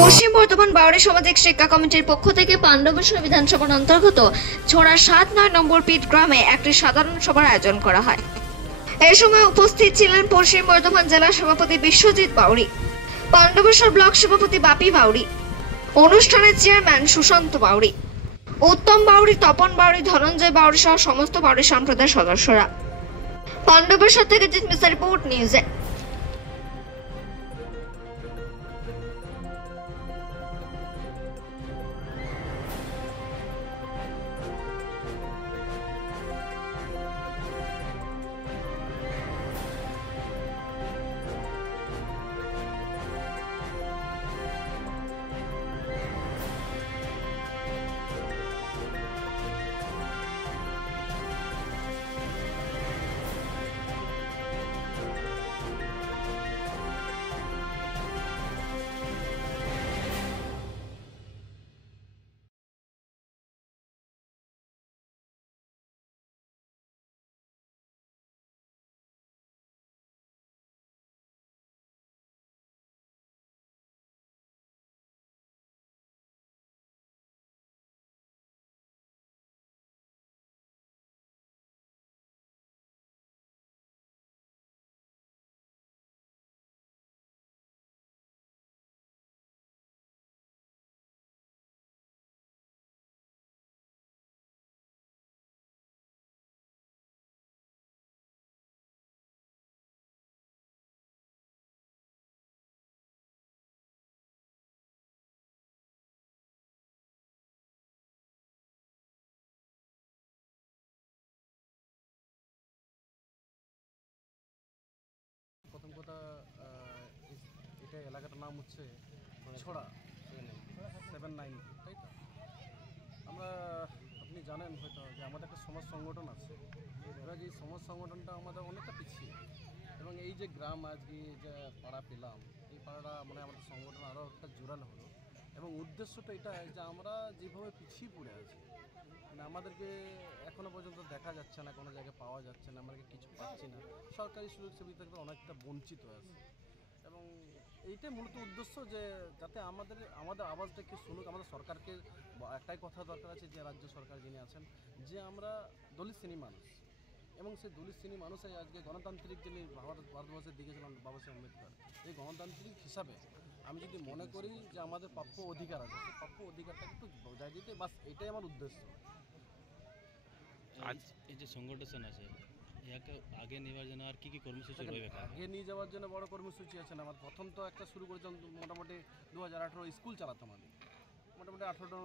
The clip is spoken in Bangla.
পশ্চিম বর্ধমান বাউরি সামাজিক শিক্ষা কমিটির পক্ষ থেকে পাণ্ডবেশ্বর বিধানসভার অন্তর্গত ছোড়া 7-9 নম্বর পিট গ্রামে একটি সাধারণ সভার আয়োজন করা হয়। এই সময় উপস্থিত ছিলেন পশ্চিম বর্ধমান জেলা সভাপতি বিশ্বজিৎ বাউরি, পাণ্ডবেশ্বর ব্লক সভাপতি বাপি বাউরি, অনুষ্ঠানের চেয়ারম্যান সুশান্ত বাউরি, উত্তম বাউরি, তপন বাউরি, ধনঞ্জয় বাউরি সহ সমস্ত বাউরি সম্প্রদায়ের সদস্যরা। পাণ্ডবেশ্বর থেকে জিতমিস রিপোর্ট নিউজে। প্রথম কথা, এটা এলাকাটার নাম হচ্ছে ছড়া 7-9, তাই তো? আপনি জানেন হয়তো যে আমাদের একটা সমাজ সংগঠন আছে। এবার এই সমাজ সংগঠনটা আমাদের অনেকটা পিছিয়ে, এবং এই যে গ্রাম আজকে যে পাড়া পেলাম, এই পাড়াটা মানে আমাদের সংগঠন আরও একটা জোরালো হলো। এবং উদ্দেশ্যটা এটাই যে আমরা যেভাবে পিছিয়ে পড়ে আছি, মানে আমাদেরকে এখনও পর্যন্ত দেখা যাচ্ছে না, কোনো জায়গায় পাওয়া যাচ্ছে না, আমাদেরকে কিছু পাচ্ছি না, সরকারি সুযোগ সুবিধা থেকে অনেকটা বঞ্চিত আছে। এবং এইটাই মূলত উদ্দেশ্য, যে যাতে আমাদের আওয়াজটাকে শুনুক। আমাদের সরকারকে একটাই কথা দরকার আছে, যে রাজ্য সরকার যিনি আছেন, যে আমরা দলিত শ্রেণী মানুষ, এবং সেই দলিত শ্রেণী মানুষই আজকে গণতান্ত্রিক যিনি ভারতবর্ষের দিকে ছিলেন বাবা সাহেব আম্বেদকর, এই গণতান্ত্রিক হিসাবে আমি যদি মনে করি যে আমাদের প্রাপ্য অধিকার আছে, সেই প্রাপ্য অধিকারটাকে একটু বজায় দিতে, বাস এটাই আমার উদ্দেশ্য। আজ এই যে সংগঠন আছে, ইয়াকে আগে নেওয়ার জন্য আর কি কর্মসূচি রয়েছে? আগে নিয়ে যাওয়ার জন্য বড় কর্মসূচি আছে না। আমার প্রথম তো একটা শুরু করেছিলাম, মোটামুটি 2018 স্কুল চালাতাম আমি, মোটামুটি 18